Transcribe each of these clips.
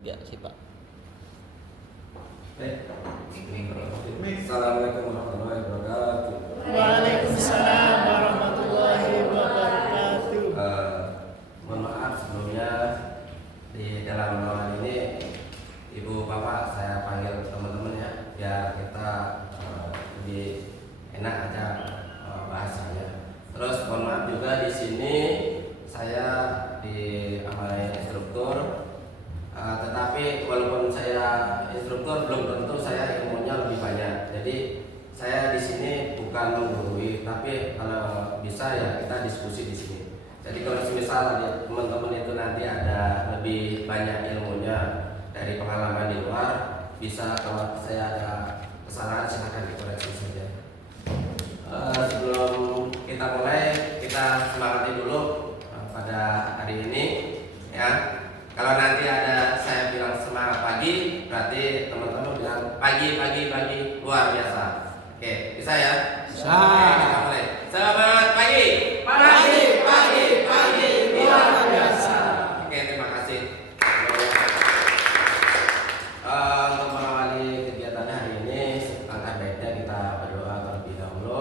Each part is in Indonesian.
Ya sih Pak. Assalamualaikum warahmatullahi wabarakatuh. Waalaikumsalam warahmatullahi wabarakatuh. Mohon maaf sebelumnya di dalam ruangan ini Ibu Bapak saya panggil teman-teman ya, biar kita lebih enak aja bahasanya. Terus mohon maaf juga di sini saya diamai instruktur. Tetapi walaupun saya instruktur belum tentu saya ilmunya lebih banyak. Jadi saya di sini bukan menggurui, tapi kalau bisa ya kita diskusi di sini. Jadi kalau misal teman-teman itu nanti ada lebih banyak ilmunya dari pengalaman di luar, bisa kalau saya ada kesalahan silahkan dikoreksi saja. Sebelum kita mulai, kita semangati dulu pada hari ini ya. Kalau nanti ada saya bilang semangat pagi, berarti teman-teman bilang pagi luar biasa. Oke, bisa ya? Bisa. Oke, kita mulai. Selamat pagi. Pagi luar biasa. Oke, terima kasih. Untuk mengawali kegiatan hari ini, langkah baiknya kita berdoa terlebih dahulu.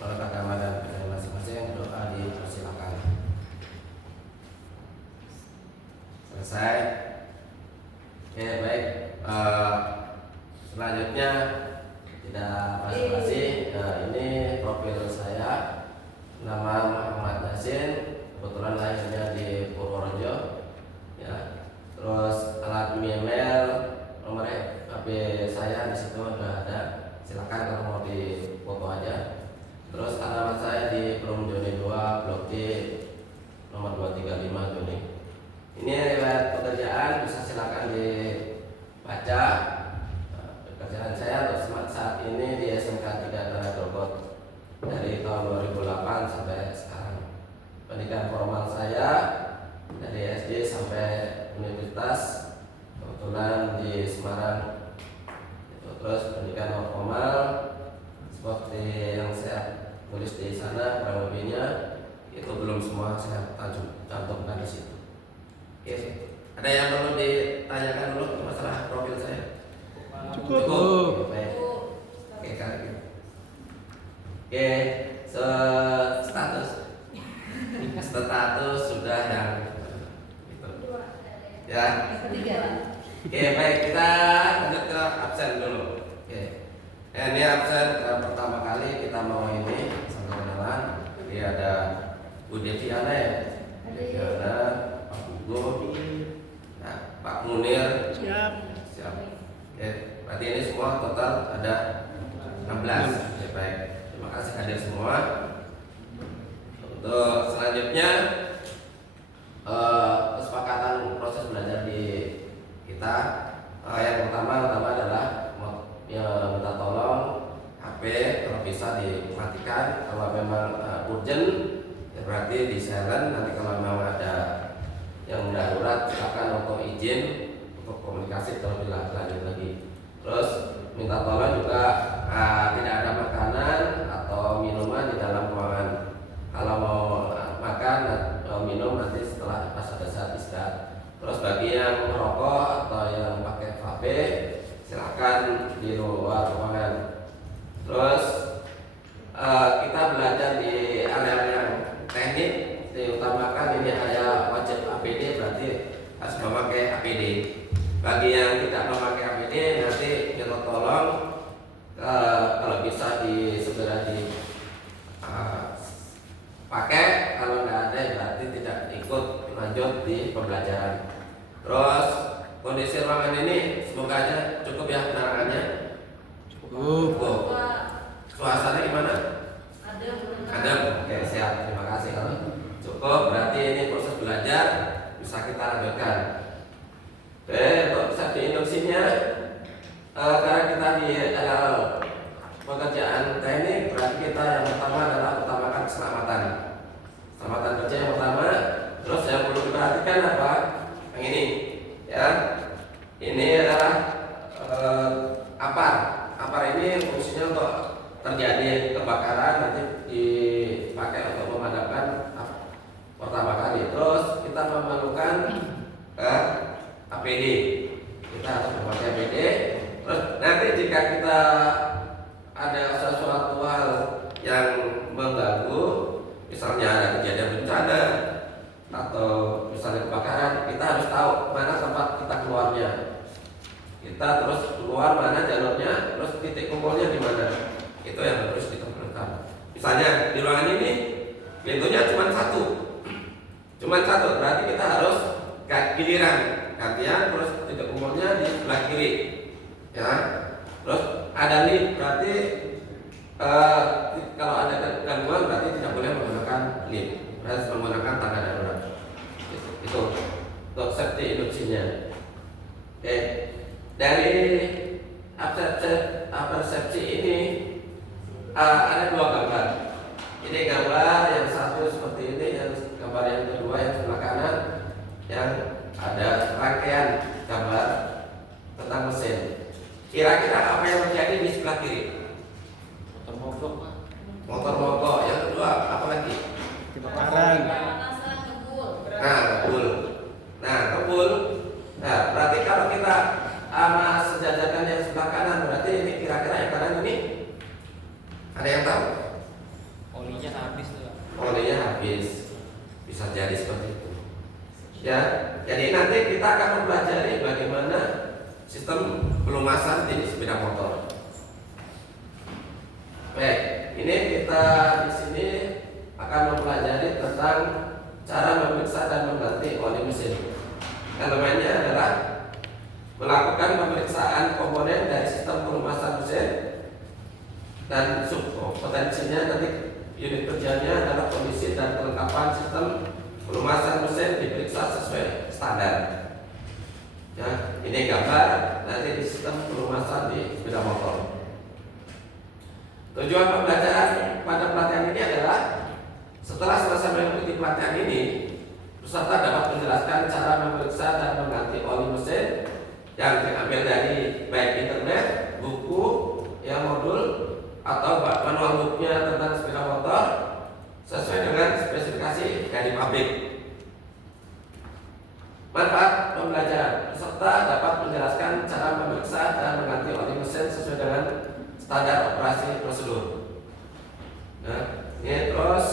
Menurut agama dan percaya masing-masing, doa dipersilakan. Selesai. Oke, baik. Selanjutnya tidak basa-basi. Ini profil saya. Nama Muhammad Yasin. Kebetulan lahirnya di Purworejo. Ya. Terus alat email, nomor HP saya di situ sudah ada. Silakan kalau mau dipoto aja. Terus alamat saya di Perum Joni 2, Blok D, nomor 235 Joni. Ini riwayat pekerjaan, bisa silakan dibaca. Pekerjaan saya untuk saat ini di SMK 3 Tanah Grogol dari tahun 2008 sampai sekarang. Pendidikan formal saya dari SD sampai universitas, kebetulan di Semarang. Terus pendidikan non formal seperti yang saya tulis di sana, kurang lebihnya itu belum semua saya cantumkan di situ. Oke, ada yang perlu ditanyakan dulu masalah profil saya? Cukup. Baik. Oke, kali ini. Oke, status sudah yang itu. Ya. Oke, baik, kita lanjut ke absen dulu. Oke. Ini absen pertama kali kita mau ini sambil kenalan. Jadi ada Bu Deviana ya. Deviana, Pak Hugo, nah, Pak Munir. Siap. Oke, berarti ini semua total ada 16. Oke, baik. Terima kasih hadir semua. Untuk selanjutnya kesepakatan proses belajar di kita. Yang pertama adalah minta tolong HP kalau bisa dimatikan. Kalau memang urgent ya berarti di silent. Nanti kalau memang ada yang darurat silakan untuk izin untuk komunikasi terlebih lanjut lagi. Terus minta tolong juga tidak ada makanan atau minuman di dalam ruangan. Kalau mau makan atau minum nanti setelah pas ada saat istirahat. Terus bagi yang merokok atau yang pakai vape silakan di luar ruangan. Terus kita belajar di area yang teknik, diutamakan ini ada wajib APD, berarti harus memakai APD. Bagi yang tidak memakai APD nanti kita tolong kalau bisa segera dipakai. Kalau nggak ada berarti tidak ikut lanjut di pembelajaran. Terus kondisi ruangan ini semoga aja cukup ya penerangannya. Cukup. Suasana gimana? Adem. Oke, siap. Terima kasih kalau cukup. Berarti ini proses belajar bisa kita lanjutkan. Oke, untuk satu induksinya karena kita di pekerjaan teknik, berarti kita yang pertama adalah utamakan keselamatan. Keselamatan kerja yang pertama. Terus yang perlu diperhatikan apa? Yang ini, ya. Ini adalah apar ini fungsinya untuk terjadi kebakaran nanti dipakai untuk memadamkan pertama kali. Terus kita memerlukan APD APD. Kita harus memakai APD. Terus nanti jika kita ada sesuatu hal yang mengganggu, misalnya ada kejadian bencana atau misalnya kebakaran, kita harus tahu mana tempat kita keluarnya. Kita terus keluar mana jalurnya, terus titik kumpulnya di mana. Itu yang harus kita lakukan. Misalnya di ruangan ini pintunya cuma satu, berarti kita harus giliran gantian, terus titik kumpulnya di sebelah kiri, ya. Terus ada lift, berarti kalau ada gangguan berarti tidak boleh menggunakan lift, harus menggunakan tangga darurat. Itu untuk safety induksinya. Oke. Dari persepsi ini ada dua gambar. Ini gambar yang satu seperti ini, yang gambar yang kedua yang sebelah kanan, yang ada rangkaian gambar tentang mesin. Kira-kira apa yang terjadi di sebelah kiri? Motor mogok. Yang kedua apa lagi? Kebakaran. Kebul. Nah, berarti kalau kita sama sejajarkan yang sebelah kanan, berarti ini kira-kira yang kanan ini ada yang tahu? Olinya habis tuh. Olinya habis. Bisa jadi seperti itu. Ya, jadi nanti kita akan mempelajari bagaimana sistem pelumasan di sepeda motor. Baik, ini kita di sini akan mempelajari tentang cara memeriksa dan mengganti oli mesin. Elemennya adalah melakukan pemeriksaan komponen dari sistem pelumasan mesin dan subkompetensinya. Nanti unit kerjanya adalah kondisi dan kelengkapan sistem pelumasan mesin diperiksa sesuai standar. Ya, ini gambar nanti di sistem pelumasan di sepeda motor. Tujuan pembelajaran pada pelatihan ini adalah setelah selesai mengikuti pelatihan ini, peserta dapat menjelaskan cara memeriksa dan mengganti oli mesin yang diambil dari baik internet, buku, modul atau manual booknya tentang sepeda motor sesuai dengan spesifikasi dari pabrik. Manfaat pembelajaran: peserta dapat menjelaskan cara memeriksa dan mengganti oli mesin sesuai dengan standar operasi prosedur. Nah, ini terus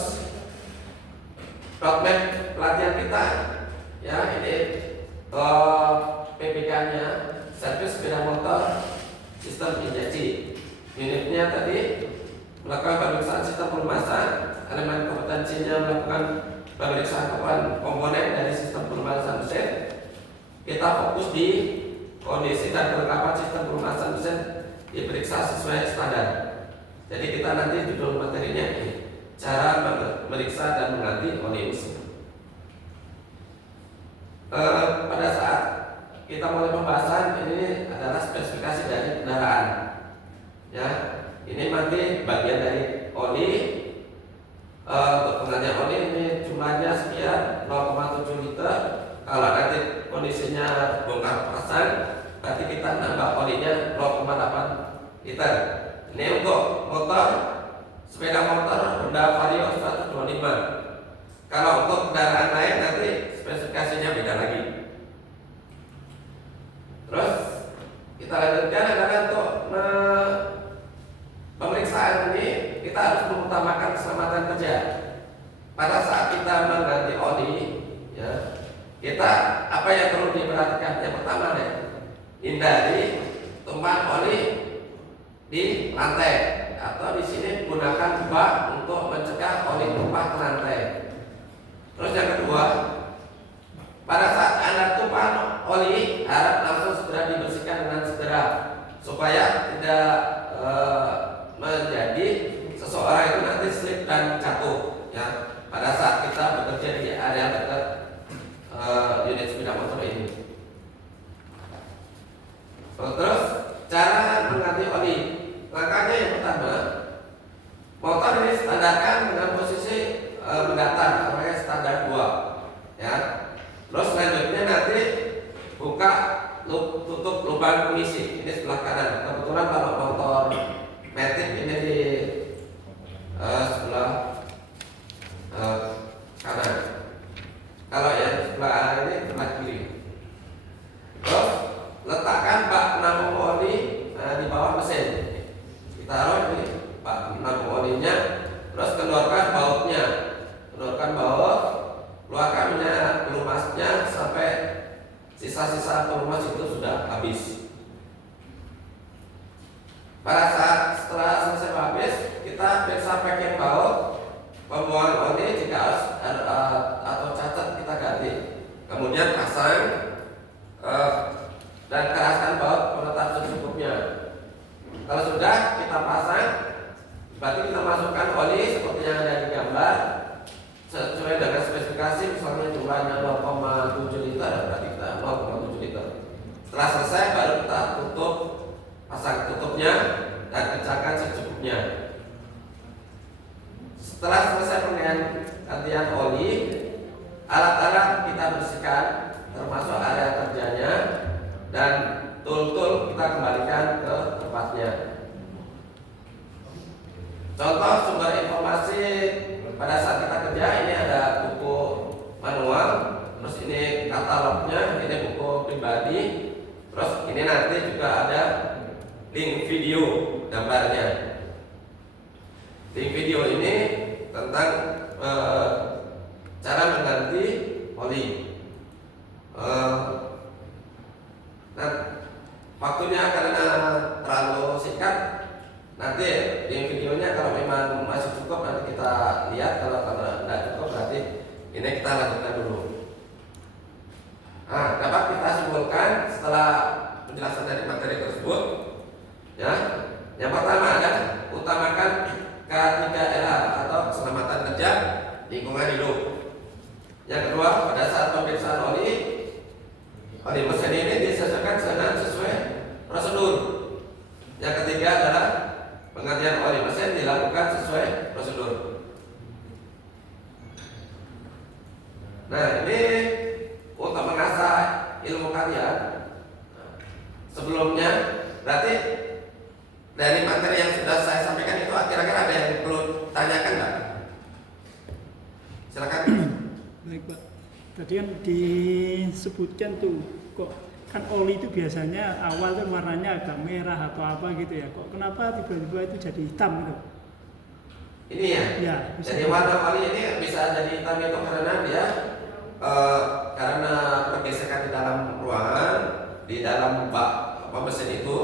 roadmap pelatihan kita, ya. Ini PPK-nya, servis sepeda motor sistem injeksi. Unitnya tadi melakukan pemeriksaan sistem pelumasan, elemen kompetensinya melakukan pemeriksaan komponen dari sistem pelumasan mesin. Kita fokus di kondisi dan kelengkapan sistem pelumasan mesin diperiksa sesuai standar. Jadi kita nanti judul materinya ini, cara memeriksa dan mengganti oli mesin. Pada saat kita mulai pembahasan, ini adalah spesifikasi dari kendaraan. Ya, ini nanti bagian dari oli. Untuk penggantian oli ini jumlahnya sekian 0,7 liter. Kalau nanti kondisinya bongkar pasang, berarti kita nambah olinya 0,8 liter. Ini untuk motor, sepeda motor Honda Vario 125. Kalau untuk kendaraan lain nanti spesifikasinya beda lagi. Terus kita lanjutkan adalah untuk pemeriksaan ini kita harus mengutamakan keselamatan kerja. Pada saat kita mengganti oli, ya, kita apa yang perlu diperhatikan? Yang pertama nih, hindari tumpahan oli di lantai atau di sini gunakan bak untuk mencegah oli tumpah ke lantai. Terus yang kedua, pada saat Anda tumpahan oli, harap langsung segera dibersihkan dengan segera supaya tidak menjadi seseorang itu nanti slip dan jatuh, ya, pada saat kita bekerja di area dekat unit sepeda motor ini. Terus cara mengganti oli. Langkahnya yang pertama, motor ini standarkan dengan posisi mendatar, namanya standar 2, ya. Terus selanjutnya nanti buka tutup lubang pengisi, ini sebelah kanan. Kebetulan kalau motor Matic ini di sebelah kanan. Kalau yang sebelah ini sebelah kiri. masa pelumas itu sudah habis. Pada saat setelah selesai habis, kita periksa packing baut, pembuangan oli jika atau cacat kita ganti. Kemudian pasang dan keraskan baut penetap secukupnya. Kalau sudah kita pasang, berarti kita masukkan oli seperti yang ada di gambar sesuai dengan spesifikasi, misalnya jumlahnya 0,7 liter, berarti kita 0,7 liter. Setelah selesai baru kita tutup, pasang tutupnya dan kencangkan secukupnya. Setelah selesai penggantian oli, alat-alat kita bersihkan termasuk area kerjanya dan tool-tool kita kembalikan ke tempatnya. Contoh sumber informasi pada saat kita kerja, ini ada buku manual, terus ini katalognya, ini buku pribadi, terus ini nanti juga ada link video gambarnya. Link video ini tentang cara mengganti oli. Nah, waktunya karena terlalu singkat, nanti link videonya kalau memang masih cukup nanti kita lihat, kalau tidak cukup berarti ini kita lanjutkan dulu. Nah, dapat kita simpulkan setelah penjelasan dari materi tersebut, ya, yang pertama adalah utamakan K3LA atau keselamatan kerja lingkungan hidup. Yang kedua, pada saat pemeriksaan oli mesin ini disesuaikan dengan sesuai prosedur. Yang ketiga adalah penggantian oli mesin dilakukan sesuai prosedur. Nah, ini untuk mengasah ilmu kalian. Sebelumnya, berarti dari materi yang sudah saya sampaikan itu kira-kira ada yang perlu tanyakan nggak? Silakan. Baik Pak, tadi kan disebutkan tuh kok kan oli itu biasanya awal tuh warnanya agak merah atau apa gitu ya, kok kenapa tiba-tiba itu jadi hitam gitu? Ini ya? Ya, jadi warna oli ini bisa jadi hitam itu karena dia karena pergesekan di dalam ruangan, di dalam bak mesin itu.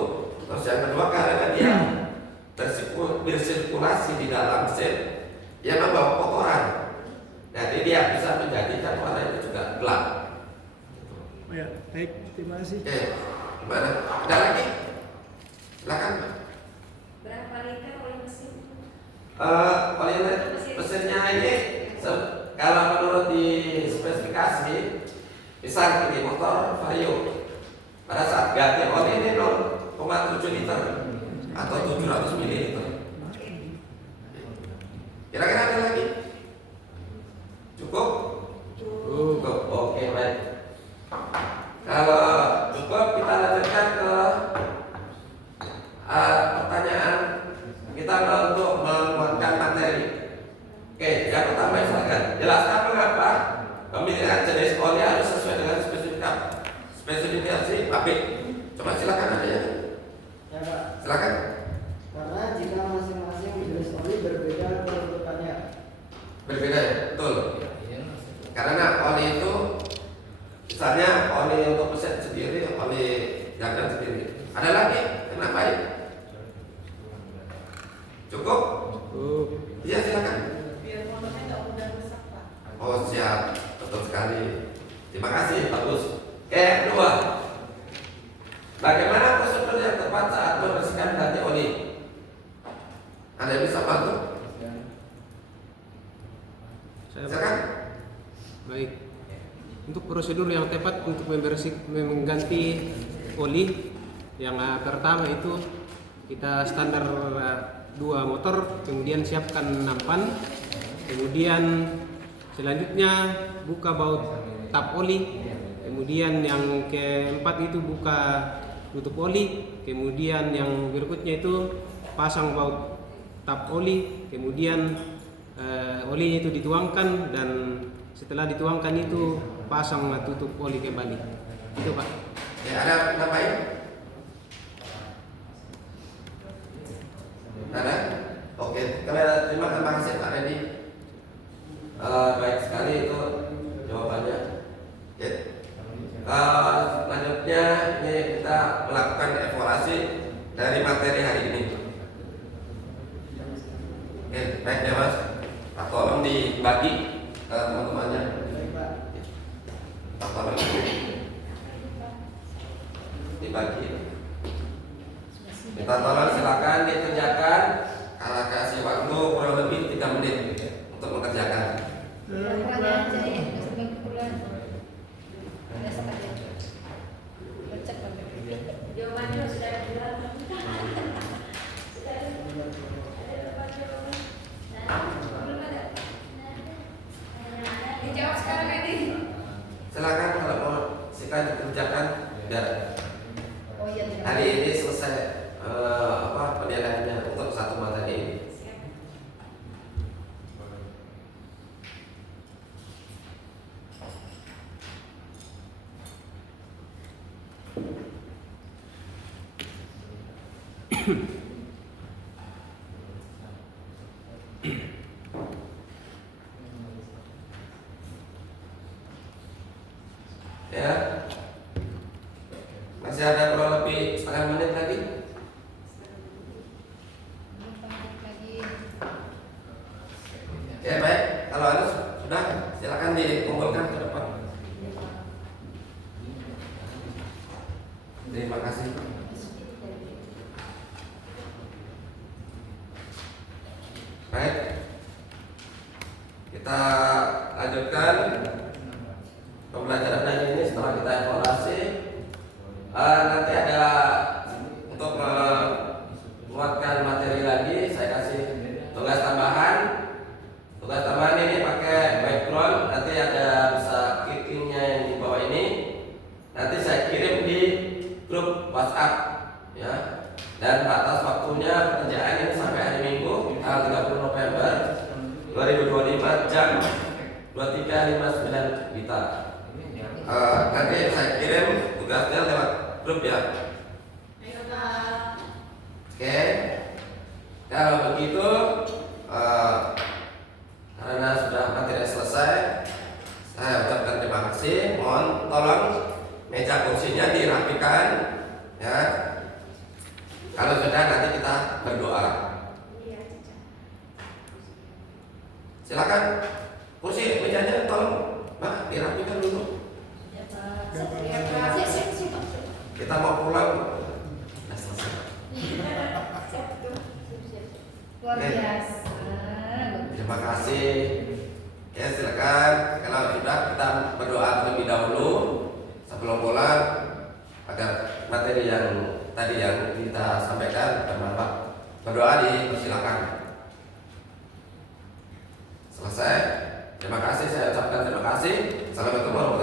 Terus yang kedua karena dia bersirkulasi di dalam mesin, dia membawa kotoran. Jadi dia bisa menjadikan warna itu juga gelap. Oh ya, baik, terima kasih. Oke, gimana? Ada lagi? Silakan. Berapa liter oli mesin? Oli mesinnya ini kalau menurut di spesifikasi, misal ini motor Vario, pada saat ganti oli ini 0,7 liter atau 700 ml. Kira-kira ada lagi? Cukup? Cukup. Oke, baik. Kalau cukup, kita lanjutkan ke pertanyaan kita untuk menguatkan materi. Oke, yang pertama silakan. Jelaskan mengapa pemilihan jenis oli harus sesuai dengan spesifikasi pabrik. Coba silakan ada ya. Ya Pak, Silakan. karena jika masing-masing jenis oli berbeda peruntukannya. Berbeda ya, betul. Karena oli itu misalnya oli untuk mesin sendiri, oli jagan sendiri. Ada lagi? Kenapa ya? Cukup? Iya, silakan. Biar motornya nggak mudah rusak, Pak. Oh, siap. Betul sekali. Terima kasih, bagus. Kedua, bagaimana prosedur yang tepat saat membersihkan ganti oli? Ada yang bisa bantu? Silakan. Baik. Untuk prosedur yang tepat untuk mengganti oli, yang pertama itu kita standar 2 motor, kemudian siapkan nampan, kemudian selanjutnya buka baut tap oli, kemudian yang keempat itu buka tutup oli, kemudian yang berikutnya itu pasang baut tap oli, kemudian oli itu dituangkan, dan setelah dituangkan itu pasang tutup oli kembali. Itu Pak. Ya, ada nambahin? Ada? Oke, terima kasih Pak Redi. Baik sekali itu jawabannya. Oke. Lanjut selanjutnya ini kita melakukan evaluasi dari materi hari ini. Oke, baik ya Mas. Pak, tolong dibagi ke teman-temannya. Baik, Pak. Pak, tolong dibagi. Kita tolong silakan dikerjakan. Kalau kasih waktu kurang lebih 3 menit untuk mengerjakan. Jawabannya sudah dibilang. Dijawab sekarang ini. Silakan kalau mau silakan dikerjakan biar Oh iya. hari ini selesai penilaiannya untuk satu materi ini. Ya, masih ada kurang lebih setengah menit lagi. Ya baik, kalau harus sudah silakan dikumpulkan ke depan. Terima kasih. Baik, kita lanjutkan pembelajaran hari ini. Setelah kita evaluasi, nanti ada untuk menguatkan materi lagi, saya kasih tugas tambahan. Tugas tambahan ini pakai background, nanti ada bisa clickingnya yang di bawah ini. Nanti saya kirim di grup WhatsApp, ya. Dan batas waktunya pekerjaan ini sampai hari Minggu tanggal 30 November 2025 jam 23.59 WITA. Nanti saya kirim tugasnya lewat grup ya. Oke. Kalau begitu, karena sudah materi selesai, saya ucapkan terima kasih. Mohon tolong meja kursinya dirapikan, ya. Kalau sudah nanti kita berdoa. Silakan kursi mejanya tolong Mbak dirapikan dulu. Kita mau pulang. Nah, selesai. Luar biasa. Terima kasih. Ya silakan. Kalau sudah kita berdoa terlebih dahulu sebelum pulang agar materi yang tadi yang kita sampaikan bermanfaat. Berdoa dipersilakan. Selesai. Terima kasih. Saya ucapkan terima kasih. Assalamualaikum warahmatullahi wabarakatuh.